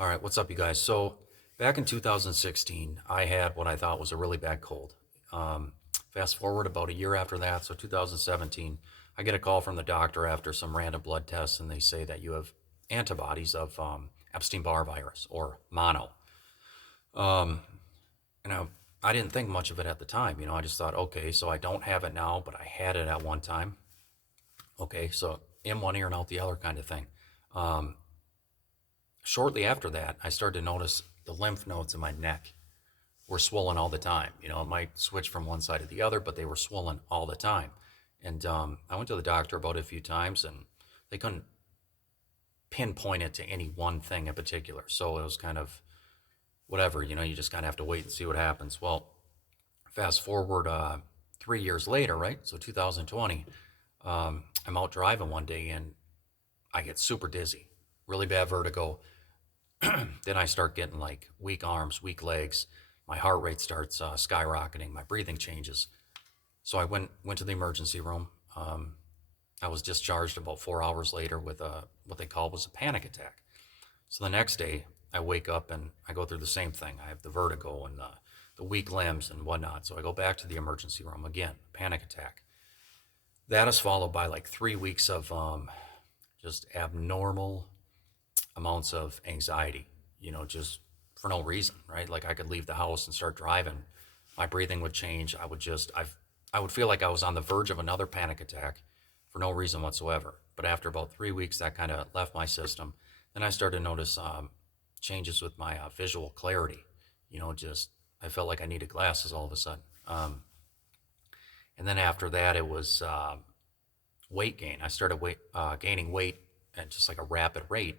All right, what's up, you guys? So, back in 2016, I had what I thought was a really bad cold. Um, Fast forward about a year after that, so 2017, I get a call from the doctor after some random blood tests, and they say that you have antibodies of Epstein-Barr virus or mono. Um, and I didn't think much of it at the time. I just thought, okay, so I don't have it now, but I had it at one time. Okay, so in one ear and out the other kind of thing. Um, Shortly after that, I started to notice the lymph nodes in my neck were swollen all the time. It might switch from one side to the other, but they were swollen all the time. And I went to the doctor about it a few times, and they couldn't pinpoint it to any one thing in particular. So it was kind of whatever, you just kind of have to wait and see what happens. Well, fast forward 3 years later, right? So 2020, I'm out driving one day and I get super dizzy, really bad vertigo. Then I start getting like weak arms, weak legs. My heart rate starts skyrocketing. My breathing changes. So I went to the emergency room. I was discharged about 4 hours later with what they call was a panic attack. So the next day, I wake up and I go through the same thing. I have the vertigo and the weak limbs and whatnot. So I go back to the emergency room again, panic attack. That is followed by like 3 weeks of just abnormal amounts of anxiety, just for no reason, right? Like I could leave the house and start driving. My breathing would change. I would feel like I was on the verge of another panic attack for no reason whatsoever. But after about 3 weeks, that kind of left my system. Then I started to notice changes with my visual clarity. Just I felt like I needed glasses all of a sudden. And then after that, it was weight gain. I started gaining weight at just like a rapid rate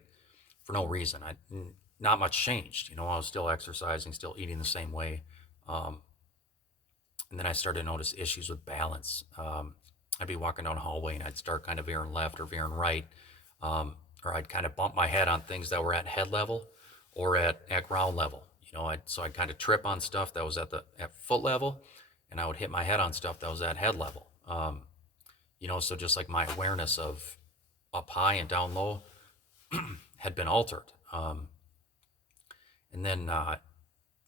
for no reason. Not much changed. I was still exercising, still eating the same way. Um, and then I started to notice issues with balance. I'd be walking down a hallway and I'd start kind of veering left or veering right, or I'd kind of bump my head on things that were at head level or at ground level. So I'd kind of trip on stuff that was at foot level, and I would hit my head on stuff that was at head level. So just like my awareness of up high and down low had been altered. And then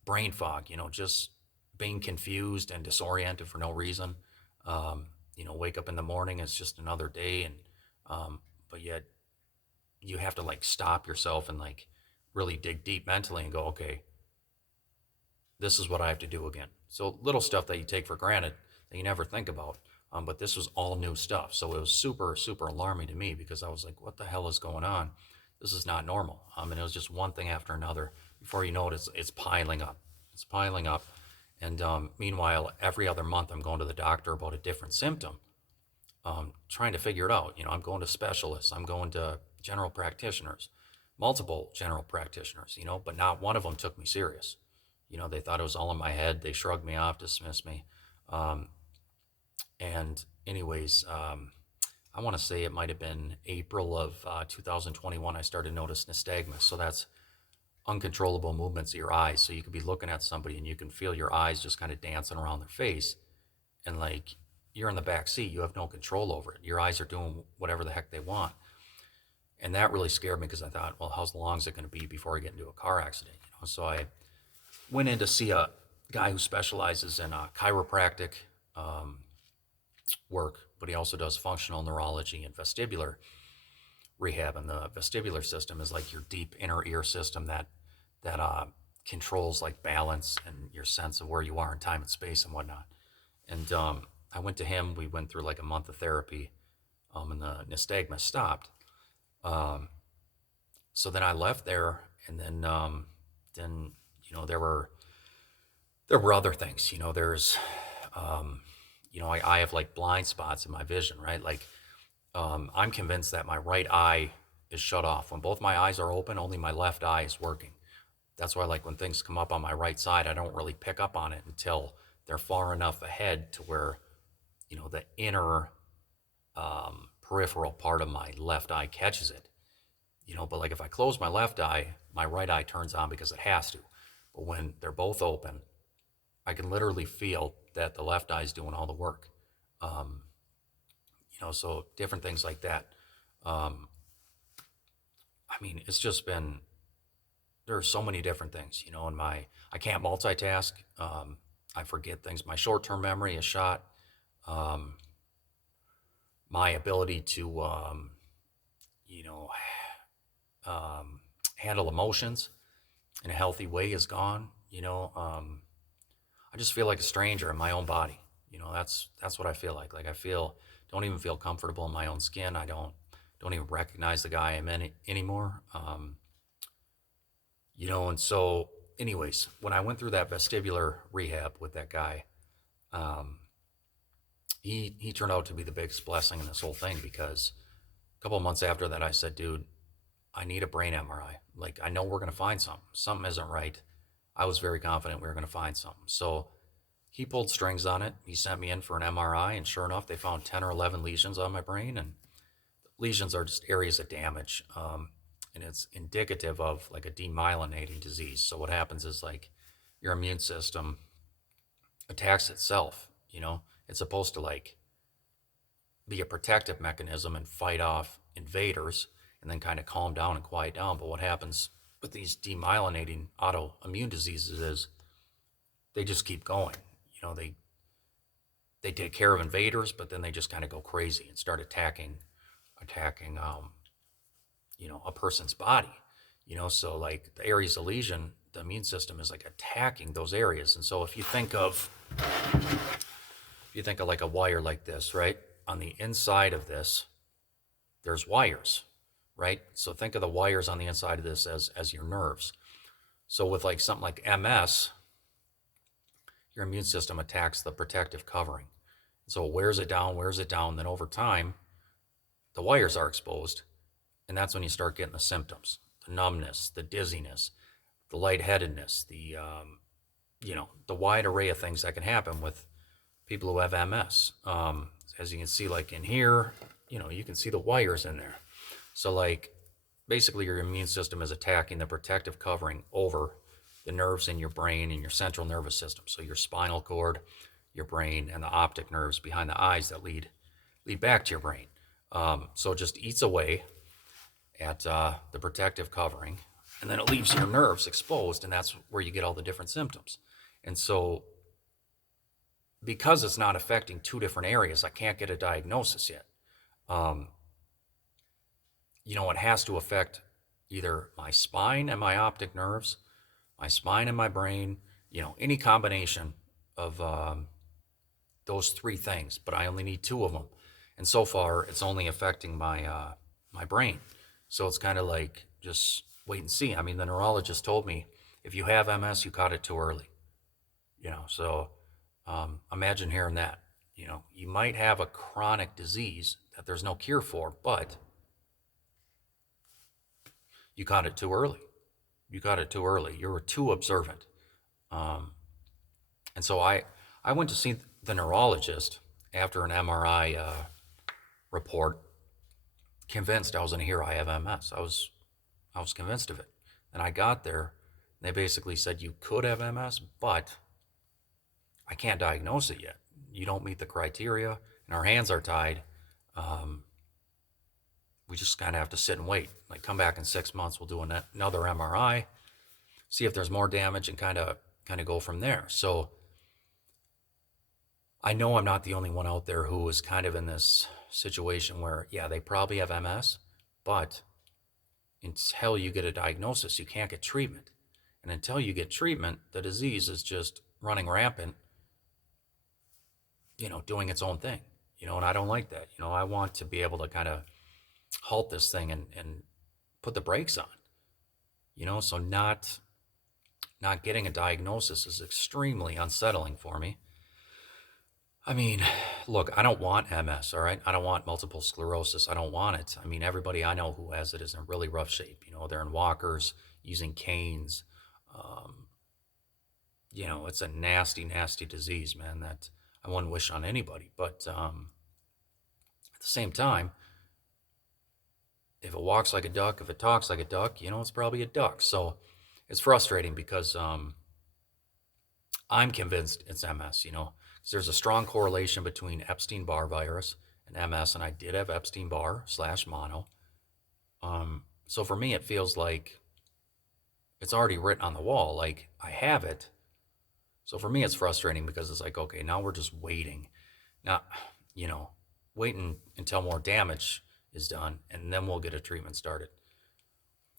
brain fog, just being confused and disoriented for no reason. Wake up in the morning, it's just another day, and but yet you have to like stop yourself and like really dig deep mentally and go, okay, this is what I have to do again. So little stuff that you take for granted that you never think about. But this was all new stuff. So it was super, super alarming to me because I was like, what the hell is going on? This is not normal. And it was just one thing after another. Before you know it, it's piling up. It's piling up. And meanwhile, every other month, I'm going to the doctor about a different symptom, trying to figure it out. I'm going to specialists, I'm going to general practitioners, multiple general practitioners, but not one of them took me serious. They thought it was all in my head. They shrugged me off, dismissed me. Um, and, anyways, I want to say it might have been April of 2021, I started to notice nystagmus. So that's uncontrollable movements of your eyes. So you could be looking at somebody and you can feel your eyes just kind of dancing around their face. And like you're in the back seat, you have no control over it. Your eyes are doing whatever the heck they want. And that really scared me because I thought, well, how long is it going to be before I get into a car accident? So I went in to see a guy who specializes in chiropractic um, work, but he also does functional neurology and vestibular rehab. And the vestibular system is like your deep inner ear system that controls like balance and your sense of where you are in time and space and whatnot. And I went to him. We went through like a month of therapy, and the nystagmus stopped. Um, so then I left there, and then there were other things. There's I have like blind spots in my vision, right? Like I'm convinced that my right eye is shut off. When both my eyes are open, only my left eye is working. That's why, like, when things come up on my right side, I don't really pick up on it until they're far enough ahead to where, the inner peripheral part of my left eye catches it. But like if I close my left eye, my right eye turns on because it has to. But when they're both open, I can literally feel that the left eye is doing all the work. Um, so different things like that. Um, I mean, it's just been there are so many different things, in I can't multitask. I forget things. My short-term memory is shot. Um, my ability to, you know, um, handle emotions in a healthy way is gone. I just feel like a stranger in my own body. That's what I feel like. Like don't even feel comfortable in my own skin. I don't even recognize the guy I'm in anymore. And so, anyways, when I went through that vestibular rehab with that guy, um, he turned out to be the biggest blessing in this whole thing because a couple of months after that, I said, dude, I need a brain MRI. Like, I know we're going to find something. Something isn't right. I was very confident we were going to find something. So he pulled strings on it. He sent me in for an MRI, and sure enough, they found 10 or 11 lesions on my brain. And lesions are just areas of damage. And it's indicative of like a demyelinating disease. So what happens is like your immune system attacks itself. It's supposed to like be a protective mechanism and fight off invaders and then kind of calm down and quiet down. But what happens with these demyelinating autoimmune diseases is they just keep going. They take care of invaders, but then they just kind of go crazy and start attacking a person's body. So like the areas of lesion, the immune system is like attacking those areas. And so if you think of like a wire like this, right? On the inside of this, there's wires, right? So think of the wires on the inside of this as your nerves. So with like something like MS, your immune system attacks the protective covering. So it wears it down. Then over time, the wires are exposed. And that's when you start getting the symptoms, the numbness, the dizziness, the lightheadedness, the wide array of things that can happen with people who have MS. As you can see, like in here, you can see the wires in there. So like basically your immune system is attacking the protective covering over the nerves in your brain and your central nervous system. So your spinal cord, your brain, and the optic nerves behind the eyes that lead back to your brain. So it just eats away at the protective covering, and then it leaves your nerves exposed, and that's where you get all the different symptoms. And so because it's not affecting two different areas, I can't get a diagnosis yet. It has to affect either my spine and my optic nerves, my spine and my brain, any combination of those three things, but I only need two of them. And so far, it's only affecting my brain. So it's kind of like just wait and see. I mean, the neurologist told me if you have MS, you caught it too early. So imagine hearing that. You might have a chronic disease that there's no cure for, but you caught it too early. You got it too early. You were too observant. And so I went to see the neurologist after an MRI report, convinced I was going to hear I have MS. I was convinced of it. And I got there, and they basically said you could have MS, but I can't diagnose it yet. You don't meet the criteria, and our hands are tied. We just kind of have to sit and wait. Like, come back in 6 months, we'll do another MRI, see if there's more damage, and kind of go from there. So I know I'm not the only one out there who is kind of in this situation where, yeah, they probably have MS, but until you get a diagnosis, you can't get treatment. And until you get treatment, the disease is just running rampant, doing its own thing, and I don't like that. I want to be able to kind of halt this thing and put the brakes on, so not getting a diagnosis is extremely unsettling for me. I mean, look, I don't want MS, all right? I don't want multiple sclerosis. I don't want it. I mean, everybody I know who has it is in really rough shape. They're in walkers, using canes. It's a nasty, nasty disease, man, that I wouldn't wish on anybody. But at the same time, if it walks like a duck, if it talks like a duck, it's probably a duck. So it's frustrating because I'm convinced it's MS, because there's a strong correlation between Epstein-Barr virus and MS, and I did have Epstein-Barr /mono. So for me, it feels like it's already written on the wall. Like I have it. So for me, it's frustrating because it's like, okay, now we're just waiting. Now, you know, waiting until more damage is done, and then we'll get a treatment started.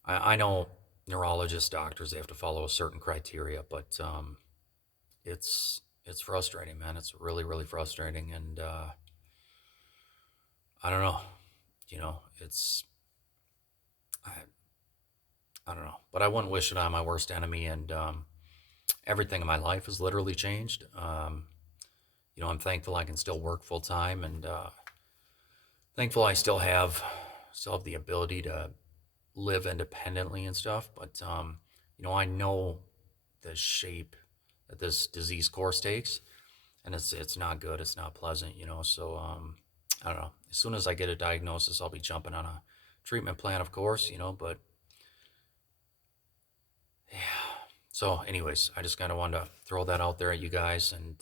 I know neurologists, doctors, they have to follow a certain criteria, but it's frustrating, man. It's really, really frustrating, and I don't know. It's I, I don't know, but I wouldn't wish it on my worst enemy, and everything in my life has literally changed. I'm thankful I can still work full time, and thankful I still have the ability to live independently and stuff. But I know the shape that this disease course takes, and it's not good. It's not pleasant. So I don't know. As soon as I get a diagnosis, I'll be jumping on a treatment plan, of course. But yeah. So, anyways, I just kind of wanted to throw that out there at you guys, and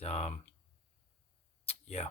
yeah.